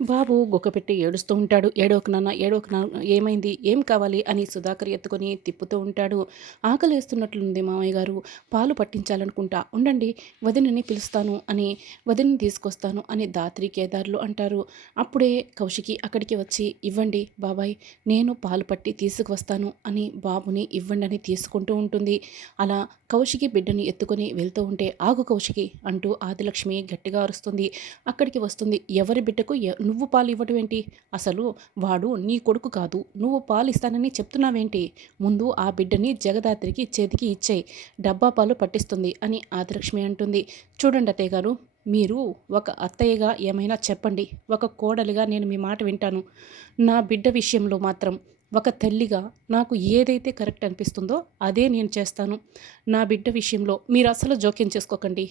బాబు గుక్కపెట్టి ఏడుస్తూ ఉంటాడు. ఏడోక నాన్న, ఏడోక నాన్న ఏమైంది? ఏం కావాలి?" అని సుధాకర్ ఎత్తుకొని తిప్పుతూ ఉంటాడు. "ఆకలేస్తున్నట్లుంది మామయ్య గారు. పాలు పట్టించాలనుకుంటా. ఉండండి వదినని పిలుస్తాను" అని వదినని తీసుకొస్తాను అని దాత్రి కేదార్లు అంటారు. అప్పుడే కౌశికి అక్కడికి వచ్చి "ఇవ్వండి బాబాయ్ నేను పాలు పట్టి తీసుకువస్తాను" అని బాబుని ఇవ్వండని తీసుకుంటూ ఉంటుంది. అలా కౌశికి బిడ్డని ఎత్తుకొని వెళ్తూ ఉంటే "ఆగు కౌశికి" అంటూ ఆదిలక్ష్మి గట్టిగా అరుస్తుంది. అక్కడికి వస్తుంది. ఎవరి బిడ్డకు ఎ నువ్వు పాలు ఇవ్వటం ఏంటి? అసలు వాడు నీ కొడుకు కాదు. నువ్వు పాలు ఇస్తానని చెప్తున్నావేంటి? ముందు ఆ బిడ్డని జగదాత్రికి చేతికి ఇచ్చేయి. డబ్బా పాలు పట్టిస్తుంది అని ఆదిలక్ష్మి అంటుంది. చూడండి అత్తయ్య గారు మీరు ఒక అత్తయ్యగా ఏమైనా చెప్పండి. ఒక కోడలిగా నేను మీ మాట వింటాను. నా బిడ్డ విషయంలో మాత్రం ఒక తల్లిగా నాకు ఏదైతే కరెక్ట్ అనిపిస్తుందో అదే నేను చేస్తాను. నా బిడ్డ విషయంలో మీరు అసలు జోక్యం చేసుకోకండి.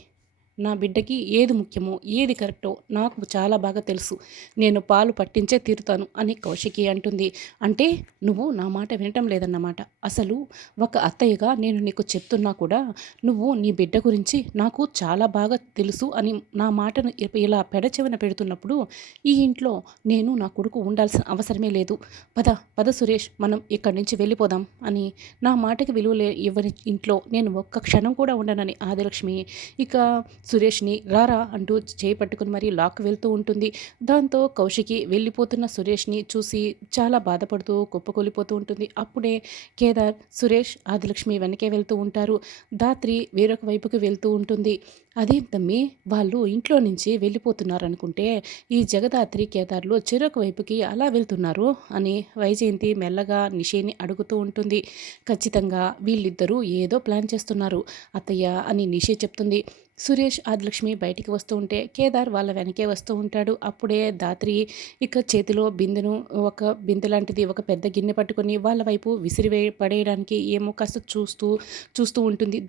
నా బిడ్డకి ఏది ముఖ్యమో ఏది కరెక్టో నాకు చాలా బాగా తెలుసు. నేను పాలు పట్టించే తీరుతాను అని కౌశికి అంటుంది. అంటే నువ్వు నా మాట వినటం లేదన్నమాట. అసలు ఒక అత్తయ్యగా నేను నీకు చెప్తున్నా కూడా నువ్వు నీ బిడ్డ గురించి నాకు చాలా బాగా తెలుసు అని నా మాటను ఇలా పెడచెవిన పెడుతున్నప్పుడు ఈ ఇంట్లో నేను నా కొడుకు ఉండాల్సిన అవసరమే లేదు. పద పద సురేష్ మనం ఇక్కడి నుంచి వెళ్ళిపోదాం అని నా మాటకి విలువ ఇవ్వని ఇంట్లో నేను ఒక్క క్షణం కూడా ఉండనని ఆదిలక్ష్మి. ఇక సురేష్ని రారా అంటూ చేయి పట్టుకుని మరీ లాక్ వెళ్తూ ఉంటుంది. దాంతో కౌశికి వెళ్ళిపోతున్న సురేష్ని చూసి చాలా బాధపడుతూ కుప్పకూలిపోతూ ఉంటుంది. అప్పుడే కేదార్ సురేష్ ఆదిలక్ష్మి వెనకే వెళ్తూ ఉంటారు. దాత్రి వేరొక వైపుకి వెళ్తూ ఉంటుంది. అదేంతమ్మి వాళ్ళు ఇంట్లో నుంచి వెళ్ళిపోతున్నారు అనుకుంటే ఈ జగదాత్రి కేదార్లు చెరొక వైపుకి అలా వెళ్తున్నారు అని వైజయంతి మెల్లగా నిషేని అడుగుతూ ఉంటుంది. ఖచ్చితంగా వీళ్ళిద్దరూ ఏదో ప్లాన్ చేస్తున్నారు అత్తయ్య అని నిషే చెప్తుంది. సురేష్ ఆదిలక్ష్మి బయటికి వస్తూ ఉంటే కేదార్ వాళ్ళ వెనకే వస్తూ ఉంటాడు. అప్పుడే దాత్రి ఇక చేతిలో బిందెను ఒక బిందె లాంటిది ఒక పెద్ద గిన్నె పట్టుకొని వాళ్ళ వైపు విసిరివే పడేయడానికి ఏమో కాస్త చూస్తూ చూస్తూ ఉంటుంది.